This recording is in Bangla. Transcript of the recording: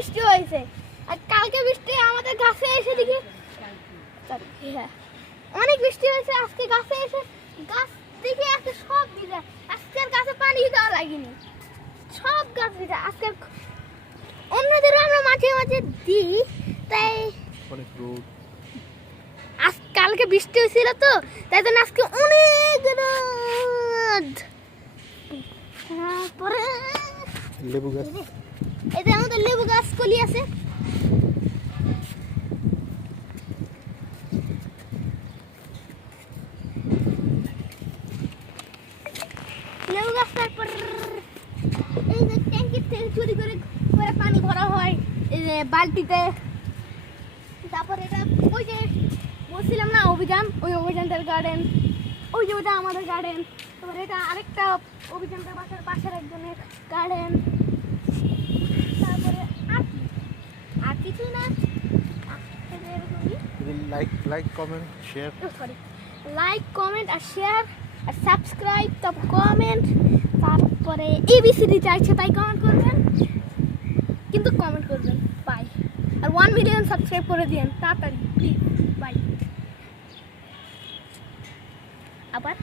বৃষ্টি হয়েছে। আর কালকে বৃষ্টি আমাদের গাছে এসে দেখি হ্যাঁ। অনেক বৃষ্টি হয়েছে আজকে গাছে এসে গাছ দেখে আজকে সব ভিজে। আজকের গাছে পানি দেওয়া লাগেনি। সব গাছ ভিজে। আজকে অন্যদের আমরা মাঝে মাঝে দিই তাই আজ কালকে বৃষ্টি হয়েছিল তো তাই জন্য আজকে অনেক রোদ। তারপরে লেবু গাছ। এই যে আমাদের লেবু গাছ কলি আছে? তারপর এই যে চুরি করে করে পানি হয়। এই যে বালতিতে। তারপর এটা ওই যে না, অভিযান? ওই গার্ডেন ওই যে ওটা আমাদের গার্ডেন তারপর এটা আরেকটা অভিযানটার বাসার পাশের একজনের গার্ডেন তারপরে আর কি আর কিছু না। Like like comment share sorry like comment আর শেয়ার আর সাবস্ক্রাইব তারপর কমেন্ট তারপরে এবিসিডি চাইছে তাই কমেন্ট করবেন। কিন্তু কমেন্ট করবেন। বাই আর ওয়ান মিলিয়ন সাবস্ক্রাইব করে দিন তাড়াতাড়ি প্লিজ বাই আবার?